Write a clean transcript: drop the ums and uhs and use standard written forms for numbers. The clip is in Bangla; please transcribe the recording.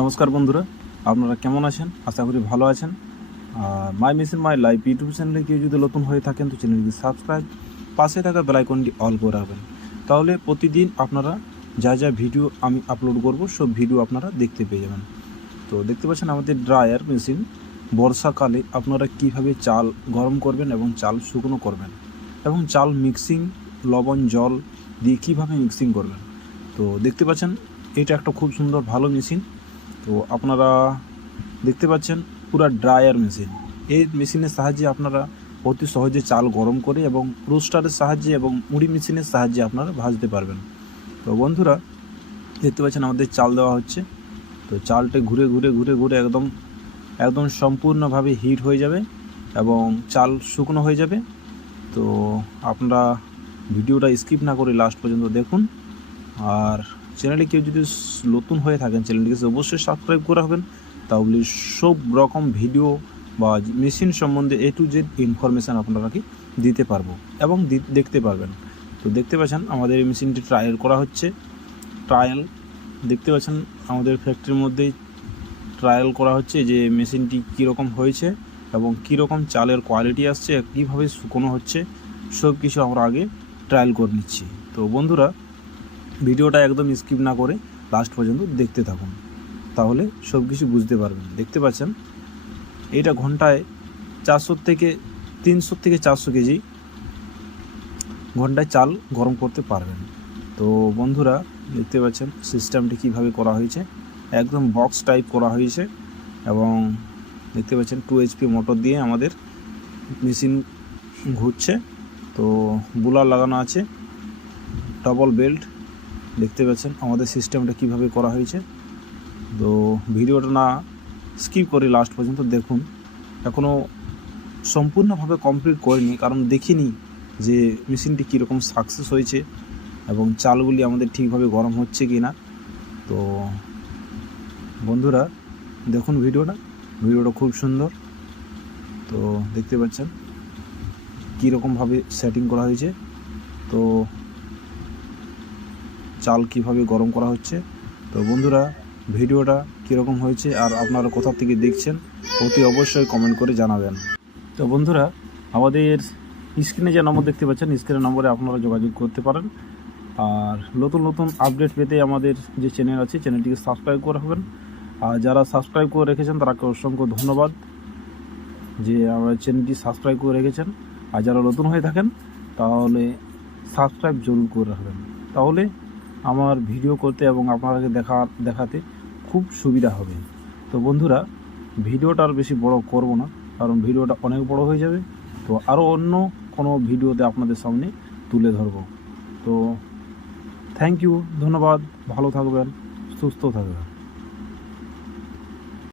নমস্কার বন্ধুরা, আপনারা কেমন আছেন? আশা করি ভালো আছেন। My machine my life YouTube চ্যানেলে কেউ যদি নতুন হয়ে থাকেন তো চ্যানেলটি সাবস্ক্রাইব, পাশে থাকা বেল আইকনটি অল করে রাখবেন। তাহলে প্রতিদিন আপনারা যা যা ভিডিও আমি আপলোড করব সব ভিডিও আপনারা দেখতে পেয়ে যাবেন। তো দেখতে পাচ্ছেন আমাদের ড্রায়ার মেশিন। বর্ষাকালে আপনারা কিভাবে চাল গরম করবেন এবং চাল শুকনো করবেন এবং চাল মিক্সিং, লবণ জল দিয়ে কীভাবে মিক্সিং করবেন। তো দেখতে পাচ্ছেন এটা একটা খুব সুন্দর ভালো মেশিন। তো আপনারা দেখতে পাচ্ছেন পুরা ড্রায়ার মেশিন। এই মেশিনের সাহায্যে আপনারা অতি সহজে চাল গরম করে এবং রোস্টারের সাহায্যে এবং মুড়ি মেশিনের সাহায্যে আপনারা ভাজতে পারবেন। তো বন্ধুরা দেখতে পাচ্ছেন আমাদের চাল দেওয়া হচ্ছে। তো চালটা ঘুরে ঘুরে ঘুরে ঘুরে একদম সম্পূর্ণভাবে হিট হয়ে যাবে এবং চাল শুকনো হয়ে যাবে। তো আপনারা ভিডিওটা স্কিপ না করে লাস্ট পর্যন্ত দেখুন। আর চ্যানেলে কেউ যদি নতুন হয়ে থাকেন চ্যানেলটিকে অবশ্যই সাবস্ক্রাইব করে রাখবেন, তাহলে সব রকম ভিডিও বা মেশিন সম্বন্ধে A to Z ইনফরমেশান আপনারা কি দিতে পারবো এবং দেখতে পারবেন। তো দেখতে পাচ্ছেন আমাদের এই মেশিনটি ট্রায়াল করা হচ্ছে। ট্রায়াল দেখতে পাচ্ছেন আমাদের ফ্যাক্টরির মধ্যেই ট্রায়াল করা হচ্ছে যে মেশিনটি কীরকম হয়েছে এবং কীরকম চালের কোয়ালিটি আসছে, কীভাবে শুকনো হচ্ছে, সব কিছু আমরা আগে ট্রায়াল করে নিচ্ছি। তো বন্ধুরা ভিডিওটা একদম স্কিপ না করে লাস্ট পর্যন্ত দেখতে থাকুন, তাহলে সব কিছু বুঝতে পারবেন। দেখতে পাচ্ছেন এটা ঘন্টায় 300 থেকে 400 কেজি ঘন্টায় চাল গরম করতে পারবেন। তো বন্ধুরা দেখতে পাচ্ছেন সিস্টেমটি কীভাবে করা হয়েছে, একদম বক্স টাইপ করা হয়েছে এবং দেখতে পাচ্ছেন 2 HP মোটর দিয়ে আমাদের মেশিন ঘুরছে। তো বুলার লাগানো আছে, ডবল বেল্ট। দেখতে পাচ্ছেন আমাদের সিস্টেমটা কিভাবে করা হয়েছে। তো ভিডিওটা না স্কিপ করে লাস্ট পর্যন্ত দেখুন। এখনও সম্পূর্ণভাবে কমপ্লিট করিনি, কারণ দেখিনি যে মেশিনটি কীরকম সাকসেস হয়েছে এবং চালগুলি আমাদের ঠিকভাবে গরম হচ্ছে কি না। তো বন্ধুরা দেখুন ভিডিওটা খুব সুন্দর। তো দেখতে পাচ্ছেন কীরকমভাবে সেটিং করা হয়েছে, তো চাল কিভাবে গরম করা হচ্ছে। তো বন্ধুরা ভিডিওটা কীরকম হয়েছে আর আপনারা কোথা থেকে দেখছেন অতি অবশ্যই কমেন্ট করে জানাবেন। তো বন্ধুরা আমাদের স্ক্রিনে যে নম্বর দেখতে পাচ্ছেন স্ক্রিনের নম্বরে আপনারা যোগাযোগ করতে পারেন। আর নতুন নতুন আপডেট পেতে আমাদের যে চ্যানেল আছে চ্যানেলটিকে সাবস্ক্রাইব করে রাখবেন। আর যারা সাবস্ক্রাইব করে রেখেছেন তাকে অসংখ্য ধন্যবাদ যে আমার চ্যানেলটি সাবস্ক্রাইব করে রেখেছেন। আর যারা নতুন হয়ে থাকেন তাহলে সাবস্ক্রাইব জরুর করে রাখবেন, তাহলে আমার ভিডিও করতে এবং আপনাদেরকে দেখাতে খুব সুবিধা হবে। তো বন্ধুরা ভিডিওটা আর বেশি বড় করব না, কারণ ভিডিওটা অনেক বড় হয়ে যাবে। তো আরও অন্য কোনো ভিডিওতে আপনাদের সামনে তুলে ধরব। তো থ্যাংক ইউ, ধন্যবাদ, ভালো থাকবেন, সুস্থ থাকবেন।